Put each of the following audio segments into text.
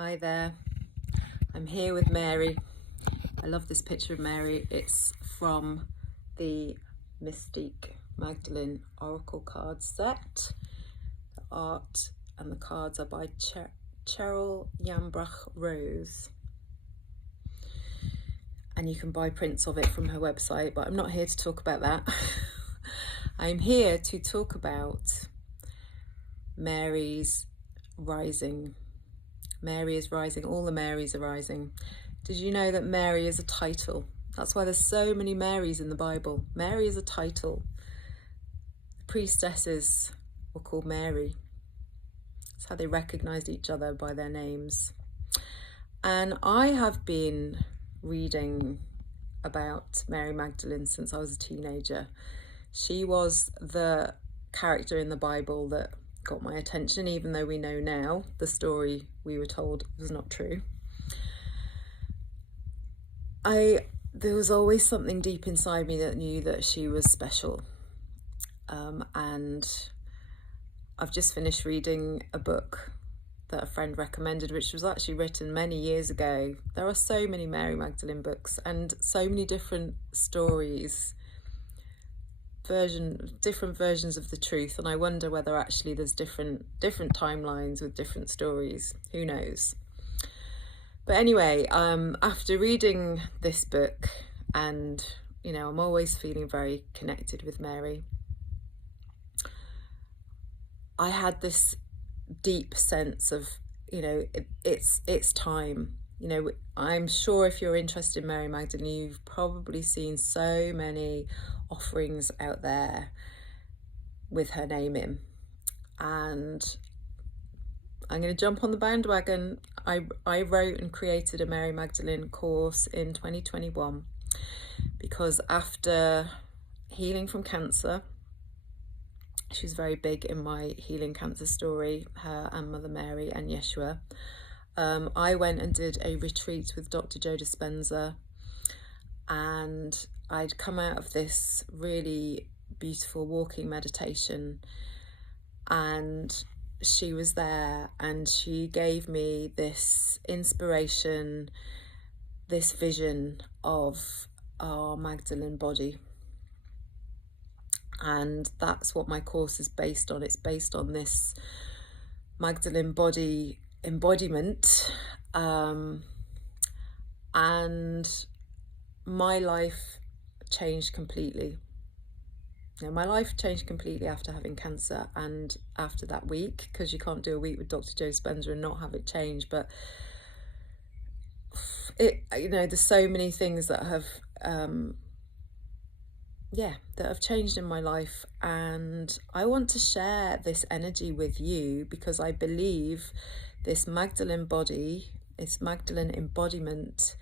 Hi there, I'm here with Mary. I love this picture of Mary. It's from the Mystique Magdalene Oracle card set. The art and the cards are by Cheryl Yambrach Rose. And you can buy prints of it from her website, but I'm not here to talk about that. I'm here to talk about Mary's rising. Mary is rising, all the Marys are rising. Did you know that Mary is a title? That's why there's so many Marys in the Bible. Mary is a title. The priestesses were called Mary. That's how they recognized each other, by their names. And I have been reading about Mary Magdalene since I was a teenager. She was the character in the Bible that got my attention, even though we know now the story we were told was not true. There was always something deep inside me that knew that she was special. And I've just finished reading a book that a friend recommended, which was actually written many years ago. There are so many Mary Magdalene books and so many different stories, different versions of the truth, and I wonder whether actually there's different timelines with different stories. Who knows? But anyway, after reading this book, and I'm always feeling very connected with Mary, I had this deep sense of it's time. I'm sure if you're interested in Mary Magdalene, you've probably seen so many offerings out there with her name in, and I'm going to jump on the bandwagon. I wrote and created a Mary Magdalene course in 2021 because after healing from cancer, she was very big in my healing cancer story, her and Mother Mary and Yeshua. I went and did a retreat with Dr. Joe Dispenza, and I'd come out of this really beautiful walking meditation, and she was there and she gave me this inspiration, this vision of our Magdalene body. And that's what my course is based on. It's based on this Magdalene body embodiment, and my life changed completely. My life changed completely after having cancer and after that week, because you can't do a week with Dr. Joe Dispenza and not have it change. But there's so many things that have changed in my life, and I want to share this energy with you because I believe this Magdalene body, this Magdalene embodiment,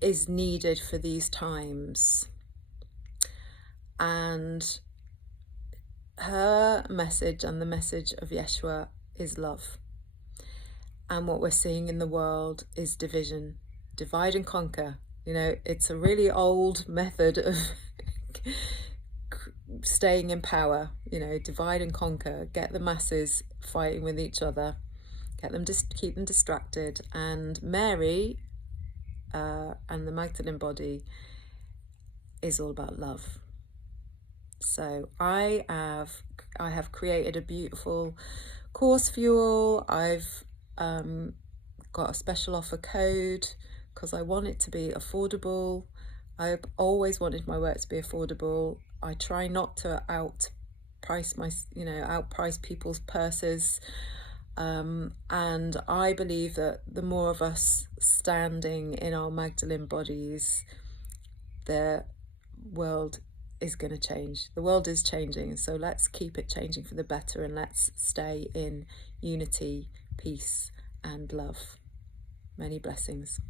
is needed for these times. And her message and the message of Yeshua is love. And what we're seeing in the world is division, divide and conquer. It's a really old method of staying in power, divide and conquer, get the masses fighting with each other, keep them distracted. And Mary and the Magdalene body is all about love. So I have created a beautiful course for you all. I've got a special offer code because I want it to be affordable. I've always wanted my work to be affordable. I try not to outprice people's purses. And I believe that the more of us standing in our Magdalene bodies, the world is going to change. The world is changing, so let's keep it changing for the better, and let's stay in unity, peace and love. Many blessings.